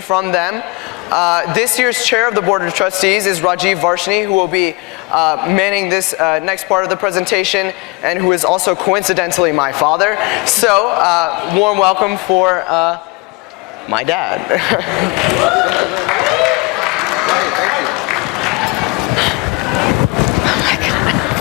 from them. This year's chair of the Board of Trustees is Rajiv Varshney, who will be manning this next part of the presentation and who is also coincidentally my father. So, warm welcome for my dad.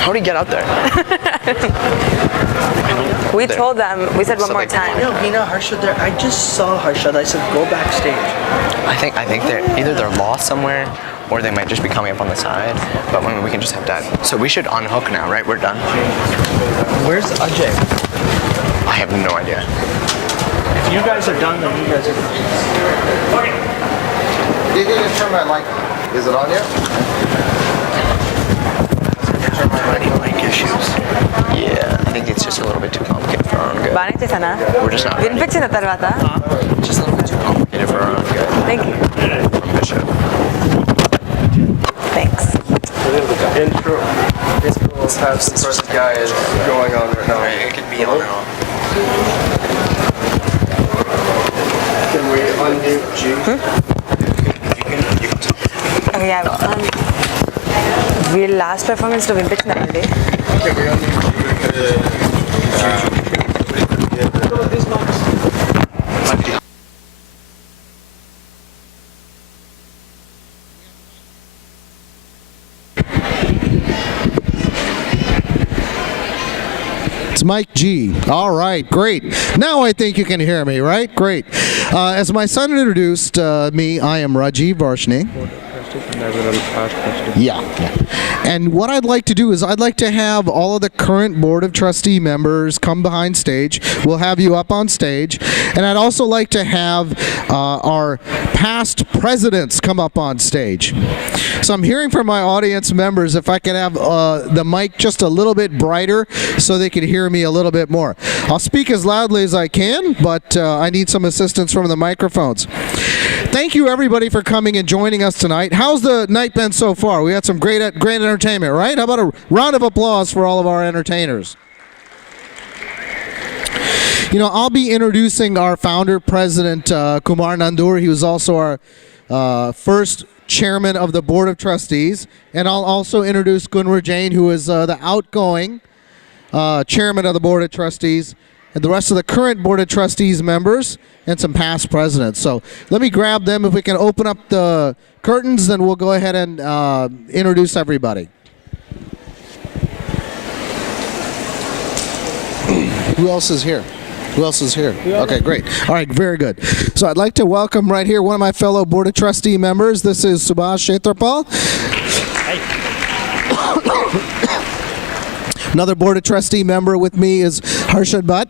How did he get out there? We told them, we said one more time. No, Hina, Harshad, I just saw Harshad. I said, go backstage. I think they're lost somewhere, or they might just be coming up on the side. But I mean, we can just have Dad. So we should unhook now, right? We're done. Where's Ajay? I have no idea. If you guys are done, then you guys are done. Okay. You need to turn my mic on. Is it on yet? Mic issues. Yeah, I think it's just a little bit too complicated for our own good. We're just not ready. వినిపించిన తర్వాత Just a little bit too complicated for our own good. Thank you. From Bishop. Thanks. Intro has the first guy is going on right now. It could be on and off. Can we unmute G? Oh yeah. వీళ్ళ last performance లో వినిపించినారండి. Can we unmute G? It's Mike G. All right, great. Now I think you can hear me, right? Great. As my son introduced me, I am Rajiv Varshney. Yeah. And what I'd like to do is I'd like to have all of the current Board of Trustee members come behind stage. We'll have you up on stage. And I'd also like to have our past presidents come up on stage. So I'm hearing from my audience members if I could have the mic just a little bit brighter so they could hear me a little bit more. I'll speak as loudly as I can, but I need some assistance from the microphones. Thank you everybody for coming and joining us tonight. How's the night been so far? We had some great entertainment, right? How about a round of applause for all of our entertainers? You know, I'll be introducing our founder, President Kumar Nandur. He was also our first chairman of the Board of Trustees. And I'll also introduce Gunwar Jain, who is the outgoing chairman of the Board of Trustees, and the rest of the current Board of Trustees members, and some past presidents. So let me grab them. If we can open up the curtains, then we'll go ahead and introduce everybody. Who else is here? Who else is here? Okay, great. All right, very good. So I'd like to welcome right here one of my fellow Board of Trustee members. This is Subhash Kshetrapal. Another Board of Trustee member with me is Harshad Bhatt.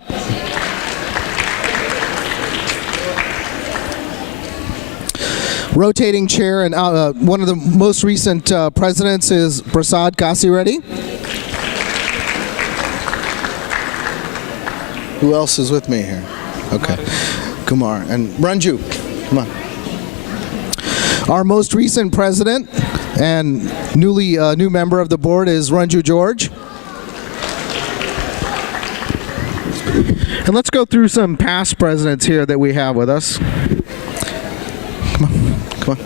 Rotating chair and one of the most recent presidents is Prasad Kasireddy. Who else is with me here? Okay. Kumar and Ranju. Come on. Our most recent president and new member of the board is Ranju George. And let's go through some past presidents here that we have with us. Come on.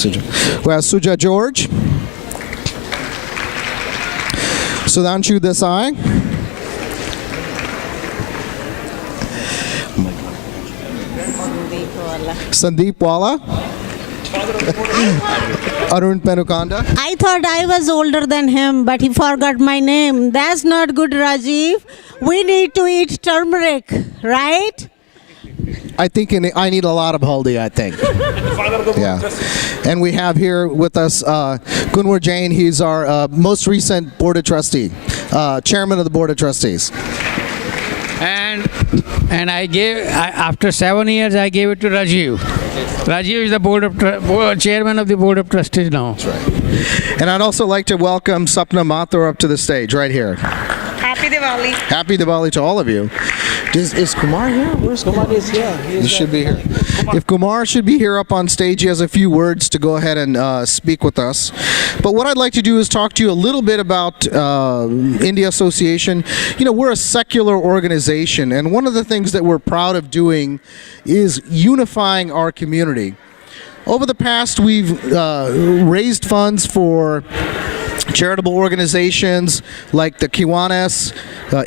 Suja. We have Suja George. Sudhanshu Desai. Sandeep Wala. Arun Penukanda. I thought I was older than him, but he forgot my name. That's not good, Rajiv. We need to eat turmeric, right? I think I need a lot of haldi, I think. Yeah. And we have here with us Gunwar Jain. He's our most recent Board of Trustee, Chairman of the Board of Trustees. And after 7 years, I gave it to Rajiv. Rajiv is the chairman of the Board of Trustees now. That's right. And I'd also like to welcome Sapna Mathur up to the stage right here. Happy Diwali. Happy Diwali to all of you. Is Kumar here? Where's Kumar? Is here. He should be here. If Kumar should be here up on stage, he has a few words to go ahead and speak with us. But what I'd like to do is talk to you a little bit about India Association. You know, we're a secular organization, and one of the things that we're proud of doing is unifying our community. Over the past, we've raised funds for charitable organizations like the Kiwanis.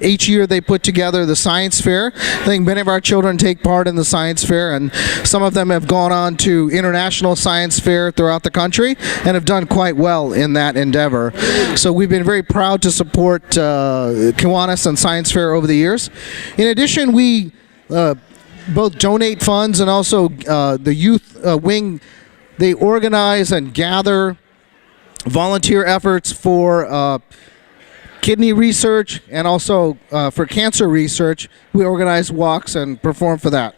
Each year they put together the science fair. I think many of our children take part in the science fair, and some of them have gone on to international science fair throughout the country and have done quite well in that endeavor. So we've been very proud to support Kiwanis and science fair over the years. In addition, we both donate funds and also the youth wing, they organize and gather volunteer efforts for kidney research and also for cancer research. We organize walks and perform for that.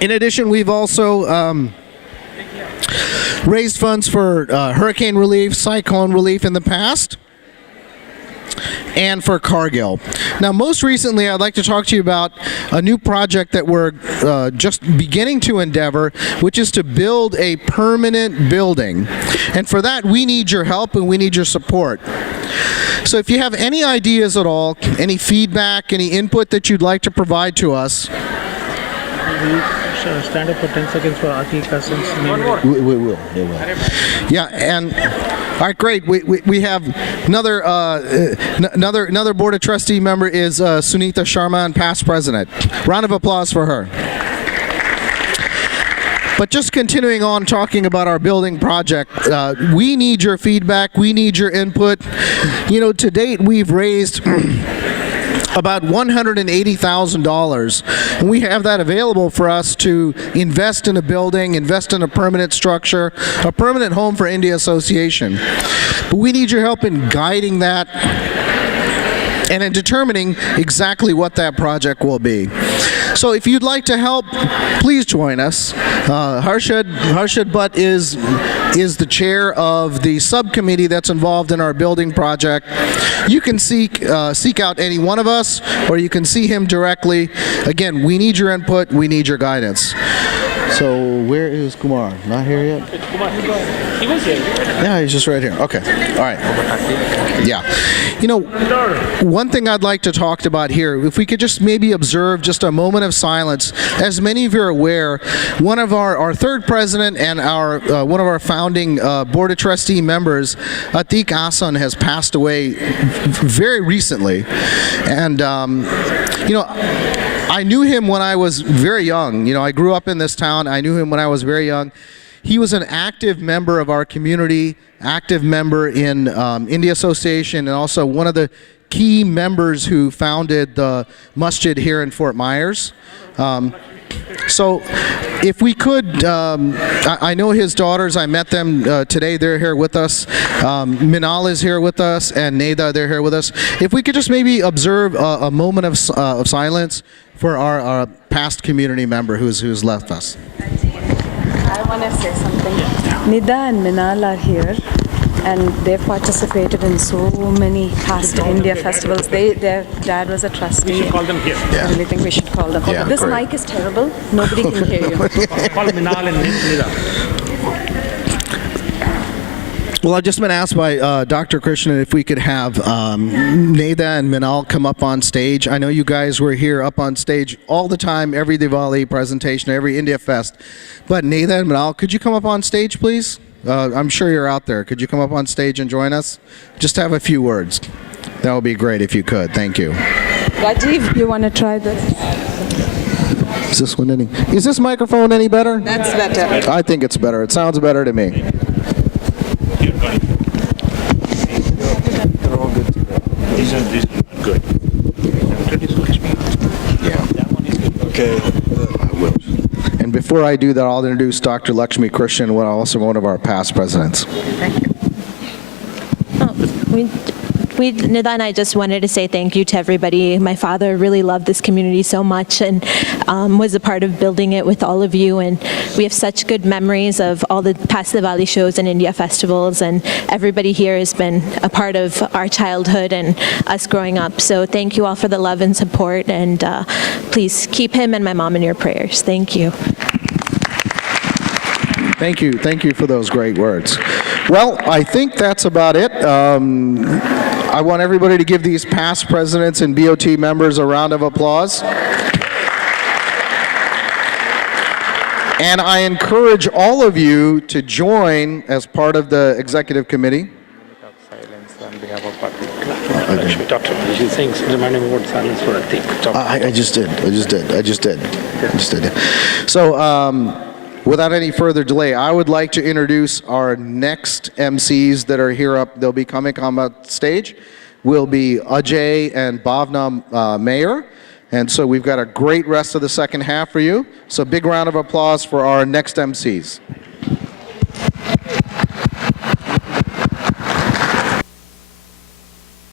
In addition, we've also raised funds for hurricane relief, cyclone relief in the past, and for Cargill. Now, most recently, I'd like to talk to you about a new project that we're just beginning to endeavor, which is to build a permanent building. And for that, we need your help and we need your support. So if you have any ideas at all, any feedback, any input that you'd like to provide to us, Stand up for 10 seconds for Aati Cousins. we will. They will. Yeah, and all right, great. We have another board of trustee member is Sunita Sharma, past president. Round of applause for her. But just continuing on talking about our building project, we need your feedback. We need your input. You know, to date we've raised about $180,000, and we have that available for us to invest in a building, invest in a permanent structure, a permanent home for India Association. But we need your help in guiding that and in determining exactly what that project will be. So if you'd like to help, please join us. Harshad Butt is the chair of the subcommittee that's involved in our building project. You can seek out any one of us, or you can see him directly. Again, we need your input, we need your guidance. So where is Kumar? Not here yet? He was here. Yeah, he's just right here. Okay. All right. Yeah. You know, one thing I'd like to talk about here, if we could just maybe observe just a moment of silence. As many of you are aware, one of our third president and our one of our founding board of trustee members, Atiq Asan, has passed away very recently. And, you know, I knew him when I was very young. You know, I grew up in this town. I knew him when I was very young. He was an active member of our community, active member in India Association, and also one of the key members who founded the masjid here in Fort Myers. So if we could, I know his daughters, I met them today, they're here with us. Minal is here with us, and Neda, they're here with us. If we could just maybe observe a moment of silence for our past community member who's left us. I want to say something. Nida and Minal are here, and they've participated in so many past India festivals. Their dad was a trustee. We should call them here. Yeah. I really think we should call them. Yeah, This great. mic is terrible. Nobody can hear you. Call Minal and Nida. Well, I've just been asked by Dr. Krishnan if we could have Neda and Minal come up on stage. I know you guys were here up on stage all the time, every Diwali presentation, every India Fest. But Neda and Minal, could you come up on stage, please? I'm sure you're out there. Could you come up on stage and join us? Just have a few words. That would be great if you could. Thank you. Rajiv, you want to try this? Is this one any? Is this microphone any better? That's better. I think it's better. It sounds better to me. These are good. Yeah. Okay. I will. And before I do that, I'll introduce Dr. Lakshmi Krishnan, also one of our past presidents. We Nida and I just wanted to say thank you to everybody. My father really loved this community so much and was a part of building it with all of you. And we have such good memories of all the past Diwali shows and India festivals. And everybody here has been a part of our childhood and us growing up. So thank you all for the love and support. And please keep him and my mom in your prayers. Thank you. Thank you. Thank you for those great words. Well, I think that's about it. I want everybody to give these past presidents and BOT members a round of applause. And I encourage all of you to join as part of the executive committee. I just did. So, without any further delay, I would like to introduce our next MCs that are here up. They'll be coming on stage. Will be Ajay and Bhavna Mayer. And so we've got a great rest of the second half for you. So big round of applause for our next MCs.